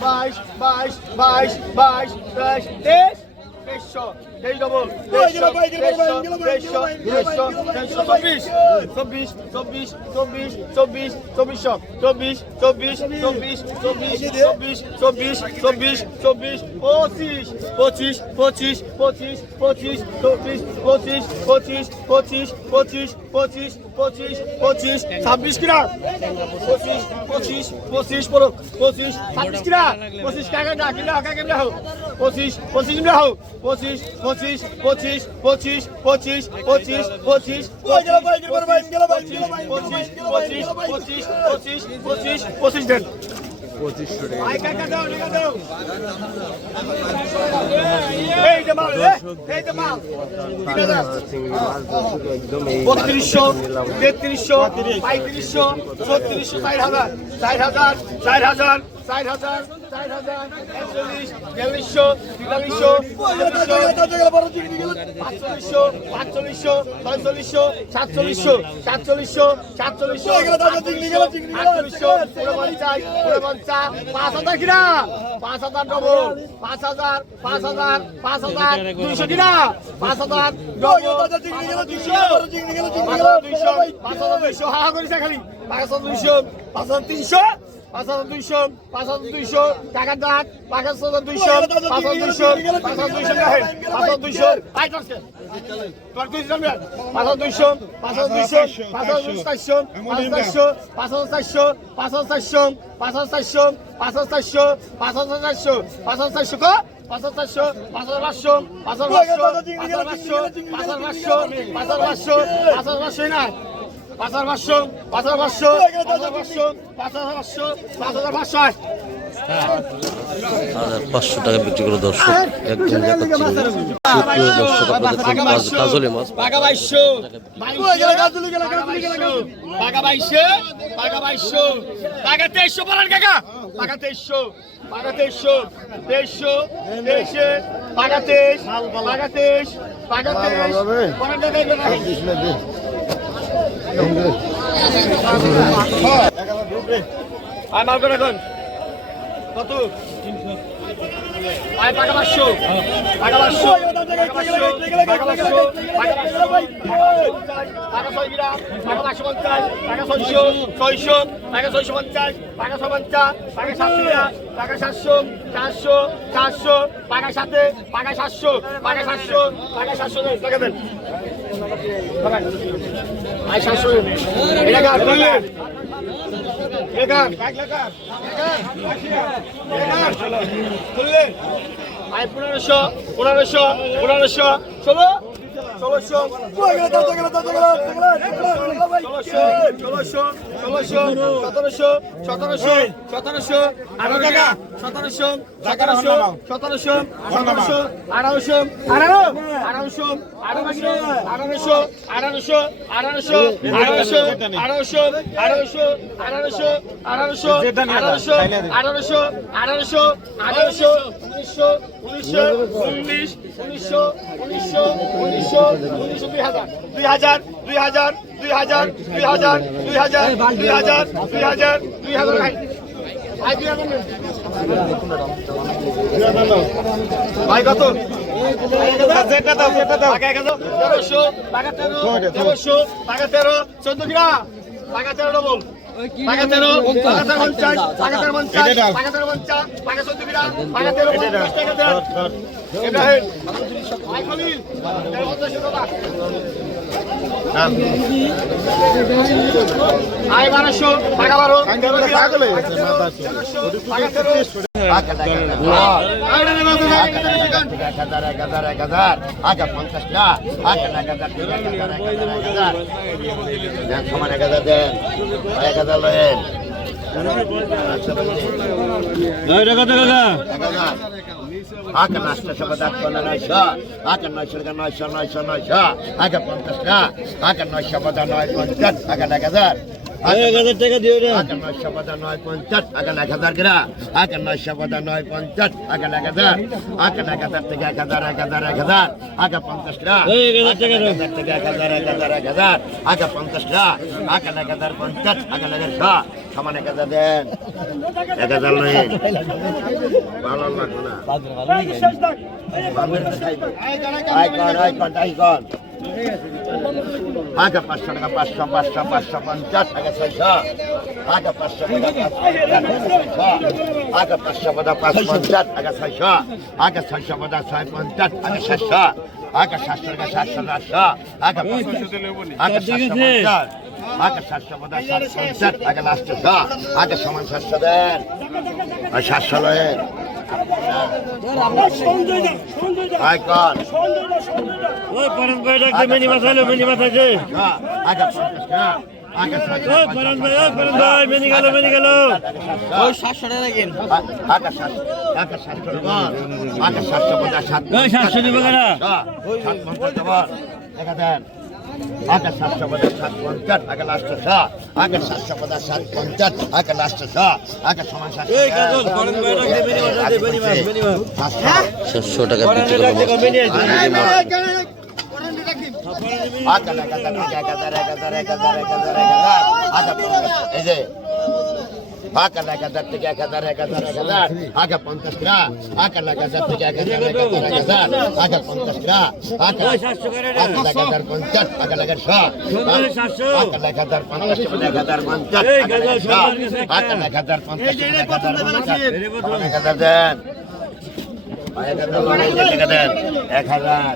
Mais, mais, mais, mais, três, três. Fechou. তেইশ double চব্বিশ চব্বিশ চব্বিশ চব্বিশ চব্বিশ চব্বিশশো চব্বিশ চব্বিশ চব্বিশ চব্বিশ চব্বিশ চব্বিশ চব্বিশ চব্বিশ পঁচিশ পঁচিশ পঁচিশ পঁচিশ পঁচিশ চব্বিশ পঁচিশ পঁচিশ পঁচিশ পঁচিশ পঁচিশ পঁচিশ পঁচিশ ছাব্বিশ কিনা পঁচিশ পঁচিশ পঁচিশ পড়ো পঁচিশ ছাব্বিশ কিনা পঁচিশ কাকা কিনা কাকে না হোক পঁচিশ পঁচিশ না হোক পঁচিশ পঁচিশ পঁচিশ পঁচিশ পঁচিশ পঁচিশ পঁচিশ পঁচিশ পঁচিশ পঁচিশ পঁচিশ পঁচিশ পঁচিশ দেন বত্রিশশো তেত্রিশশো পঁয়ত্রিশশো ছত্রিশশো চার হাজার চার হাজার চার হাজার চার হাজার চার হাজার, একচল্লিশ বিয়াল্লিশশো তেতাল্লিশশো পাঁচচল্লিশশো পাঁচচল্লিশশো, ছয়চল্লিশশো, সাতচল্লিশশো সাতচল্লিশশো সাতচল্লিশশো, আটচল্লিশশো উনপঞ্চাশ উনপঞ্চাশ পাঁচ হাজার কিনা? পাঁচ হাজার ডবল, পাঁচ হাজার পাঁচ হাজার পাঁচ হাজার, দুইশো কিনা? পাঁচ হাজার দুইশো, পাঁচ হাজার দুইশো হা করেছে খালি। পাঁচ হাজার দুইশো, পাঁচ হাজার তিনশো পাঁচ হাজার দুইশো পাঁচ হাজার দুইশো টাকার দাঁত পাঁচ হাজার দুইশো পাঁচ হাজার দুইশো পাঁচ হাজার দুইশো পাঁচ হাজার দুইশো আই টসকে পাঁচ হাজার দুইশো পাঁচ হাজার দুইশো পাঁচ হাজার চারশো পাঁচ হাজার চারশো পাঁচ হাজার চারশো পাঁচ হাজার চারশো পাঁচ হাজার চারশো পাঁচ হাজার চারশো পাঁচ হাজার চারশো পাঁচ হাজার চারশো পাঁচ হাজার চারশো পাঁচ হাজার পাঁচশো পাঁচ হাজার পাঁচশো পাঁচ হাজার পাঁচশো পাঁচ হাজার পাঁচশো পাঁচ হাজার পাঁচশো না পাঁচ হাজার পাঁচশো পাঁচ হাজার পাঁচশো পাঁচ হাজার পাঁচশো পাঁচ হাজার পাঁচশো পাঁচ হাজার পাঁচশো। হাজার পাঁচশো টাকা বিক্রি করে দর্শক একজন দর্শক কাজলি মাছ বাঘা বাইশো বাঘা বাইশো বাঘা বাইশো বাঘা তেইশশো বলেন কাকা। বাঘা তেইশশো বাঘা তেইশশো তেইশশো তেইশে বাঘা তেইশ বাঘা তেইশ। বাঘা তেইশ বলেন কাকা এগুলো নাই। আয় মাল করে এখন কত? আয় টাকা পাঁচশো। টাকা পাঁচশো। টাকা পাঁচশো। টাকা পাঁচশো। টাকা ছয় গ্রাম টাকা পাঁচশো পঞ্চাশ। টাকা ছয়শো। ছয়শো। টাকা ছয়শো পঞ্চাশ। টাকা পঞ্চাশ। টাকা সাতশো গ্রাম সাতশো। চারশো। চারশো। টাকা সাথে টাকা সাতশো। টাকা সাতশো। টাকা সাতশো। টাকা দেন। পনেরোশো পনেরোশো পনেরোশো ষোলো সতেরোশো সতেরোশো সতেরোশো আঠারো টাকা সতেরোশো সতেরোশো সতেরোশো সতেরোশো আঠারোশো আঠারো আঠারোশো আঠারোশো আঠারোশো আঠারোশো আঠারোশো আঠারোশো আঠারোশো আঠারোশো আঠারোশো আঠারোশো আঠারোশো আঠারোশো আঠারোশো আঠারোশো উনিশশো উনিশশো উনিশ উনিশশো উনিশশো উনিশশো উনিশশো দুই হাজার। দুই হাজার দুই হাজার দুই হাজার দুই হাজার দুই হাজার দুই হাজার দুই হাজার দুই হাজার। ভাই কত? টাকা এক হাজার, তেরোশো, টাকা তেরো, তেরোশো, টাকা তেরো, চোদ্দ? টাকা তেরো ডবল। আয় বারোশো টাকা বারো। টাকা তেরো এক হাজার দেন এক হাজার লেন আগে নাচটা সবাই দাঁত পালে নয়শ আগে নয়শো টাকা নয়শো নয়শো নয়শ আগে পঞ্চাশ টাকা আগে নয়শো পঞ্চাশ নয় পঞ্চাশ আগে এক হাজার টাকা দিও আগে নয়শো পদা নয় পঞ্চাশ আগে এক হাজার গ্রা আগে নয়শো পদা নয় পঞ্চাশ আগে এক হাজার। আগে এক হাজার থেকে এক হাজার এক হাজার এক হাজার। আগে পঞ্চাশ গ্রা হাজার থেকে এক হাজার এক হাজার এক হাজার। আগে পঞ্চাশ গ্রা আগে এক হাজার পঞ্চাশ আগে এক হাজার সমান এক হাজার দেন। এক হাজার নয়। ভালো লাগল না। আয় কর আয় কর তাই কর। আগে পাঁচশো টাকা, পাঁচশো পাঁচশো পাঁচশো পঞ্চাশ, আগে ছয়শো। আগে পাঁচশো আগে পাঁচশো পদা পাঁচ পঞ্চাশ, আগে ছয়শো। আগে ছয়শো পদা ছয় পঞ্চাশ, আগে সাতশো আগে সাতশো টাকা, সাতশো সাতশো আগে আগে সাতশো পঞ্চাশ। আগে সাতশো পদা সাত পঞ্চাশ, আগে লাস্টে আগে সমান সাতশো দেন। আর সাতশো লয়ে। আয় কর। ওই পরান ভাই ডাকছে আচ্ছা, মিনি মাছ আইলো আচ্ছা, মিনি মাছ আছে ওই পরান ভাই ওই আচ্ছা, পরান ভাই মিনি গেল মিনি গেল। ওই সাতশো টাকা লাগেন আকাশ সাতশো পঞ্চাশ সাতশো দিব কেন? দেখা সাত পঞ্চাশ আগে লাস্ট সাত। সাতশো পঞ্চাশ সাত পঞ্চাশ আগে লাস্ট সাত। আগে সমান সাতশো টাকা এই যে আকা লাগা দত্ত কে আকা দরে আকা দরে আকা দর আকা পঞ্চাশ গ্রা আকা লাগা দত্ত কে আকা দরে আকা দরে আকা দর আকা পঞ্চাশ গ্রা আকা আকা লাগা দর পঞ্চাশ আকা লাগা শ আকা লাগা দর পঞ্চাশ লাগা দর পঞ্চাশ আকা লাগা দর পঞ্চাশ আকা লাগা দর পঞ্চাশ এক হাজার।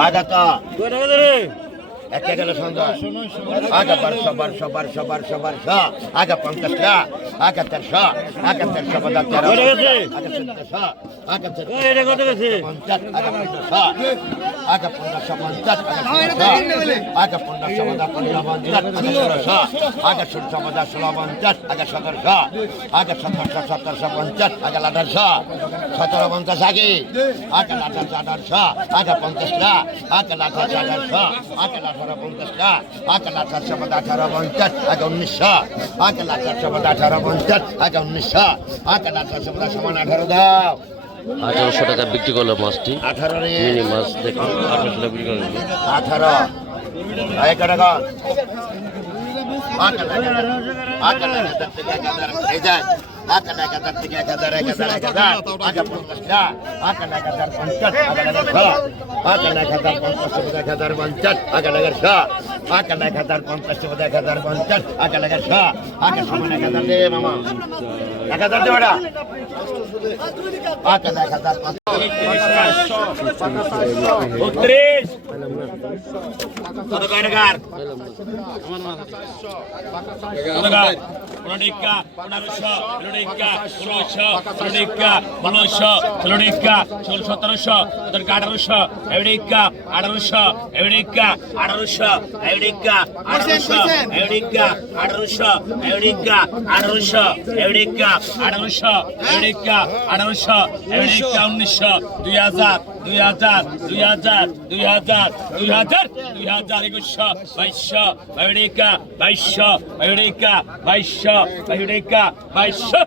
পঞ্চাশ একটা গেল সন্ধ্যা। আগা বারোশো বারোশো বারোশো বারোশো বারোশো। আগা পঞ্চাশটা আগা চারশো আগা চারশো পঞ্চাশ আগা পনেরোশো পঞ্চাশ আগা পনেরোশো পঞ্চাশ আগা ষোলশো পঞ্চাশ ষোলো পঞ্চাশ আগা সতেরোশো আগা সতেরোশো সতেরোশো পঞ্চাশ আগা আঠারোশো সতেরো পঞ্চাশ আগে আগা আঠারোশো আঠারোশো আগা পঞ্চাশটা আগা আঠারোশো আঠারোশো আগা আঠারো পঞ্চাশটা আগে লাচার সমাজ আঠারো পঞ্চাশ আগে উনিশশো আগে লাচার সমাজ আঠারো পঞ্চাশ আগে উনিশশো আগে লাচার সমাজ সমান আঠারো দাও আঠারোশো টাকা বিক্রি করল মাছটি আঠারো মিনি মাছ দেখুন আঠারো টাকা বিক্রি করল আঠারো এক টাকা আগে লাচার থেকে এক হাজার দে ম্যাডাম এক হাজার এক হাজার বত্রিশ। কত টাকার ষোলোটিকা পনেরোশো ষোলোটিকা ষোলোশো ষোলোটিকা ষোলোশো ষোলোটিকা ষোলো সতেরোশো সতেরোকা আঠারোশো এভিডিকা আঠারোশো এভিডিকা আঠারোশো এভিডিকা আঠারোশো এভিডিকা আঠারোশো এভিডিকা আঠারোশো এভিডিকা আঠারোশো এভিডিকা আঠারোশো এভিডিকা উনিশশো। দুই হাজার দুই হাজার দুই হাজার দুই হাজার দুই হাজার দুই হাজার একুশশো বাইশশো এভিডিকা বাইশশো এভিডিকা বাইশশো এভিডিকা বাইশশো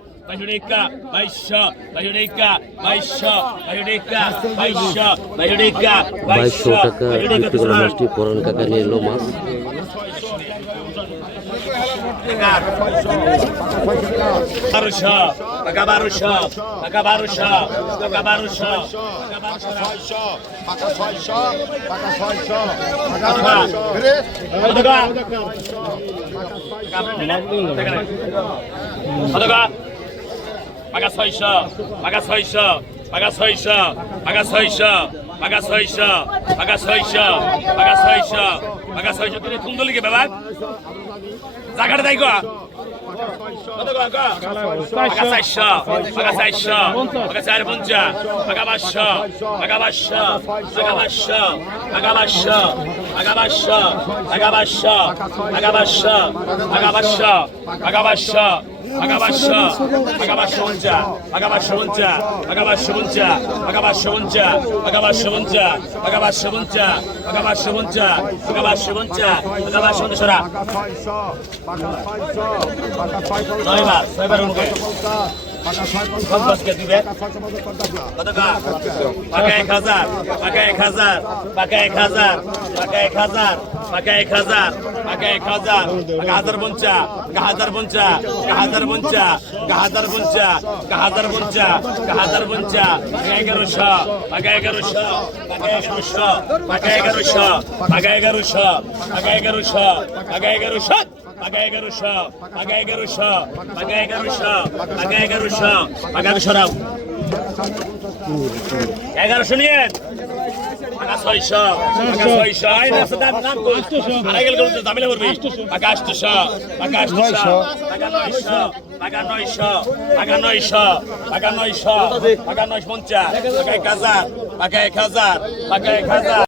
Baisha, Bayudica, Baisha, Bayudica, Baisha, Bayudica, বাইশশো টাকা বিক্রি করল মাছটি পরান কাকা নিয়ে এলো মাছ বারোশো টাকা বারোশো টাকা বারোশো টাকা বারোশো পাকা ছয়শো পাকা ছয়শো পাকা ছয়শো পাকা ছয়শো পাকা ছয়শো পাকা ছয়শো পাকা ছয়শো পাকা ছয়শো তুমি কুন্দলি কে বাবা জায়গাটা তাই গো কত গো গো পাকা চারশো পাকা চারশো পাকা চার পঞ্চা পাকা পাঁচশো পাকা পাঁচশো পাকা পাঁচশো পাকা পাঁচশো পাকা পাঁচশো পাকা পাঁচশো পাকা পাঁচশো পাকা পাঁচশো পাকা পাঁচশো Agabaşa, agabaşa onca, agabaşa onca, agabaşa onca, agabaşa onca, agabaşa onca, agabaşa onca, agabaşa onca, agabaşa onca, agabaşa onca şora. Naybar, naybar onca. পঞ্চাশকে দিবে? পাকা এক হাজার পাকা এক হাজার পাকা এক হাজার পাকা এক হাজার পাকা এক হাজার পাকা এক হাজার হাজার পঞ্চা হাজার পঞ্চা হাজার পঞ্চা হাজার পঞ্চা হাজার পঞ্চা হাজার পঞ্চা এগারোশো পাকা এগারোশো পাকা এগারোশো পাকা এগারোশো পাকা এগারোশো পাকা এগারোশো পাকা এগারোশো। পাকা এগারোশো পাকা এগারোশো পাকা এগারোশো পাকা এগারোশো পাকা এগারোশো রাও এগারোশো নিয়ে পাকা ছয়শো পাকা ছয়শো। আড়াই গেল করতে দামিলে করবি। পাকা আটশো পাকা আটশো পাকা নয়শো পাকা নয়শো পাকা নয়শো পাকা নয়শো পাকা নয়শো পঞ্চাশ পাকা এক হাজার পাকা এক হাজার পাকা এক হাজার।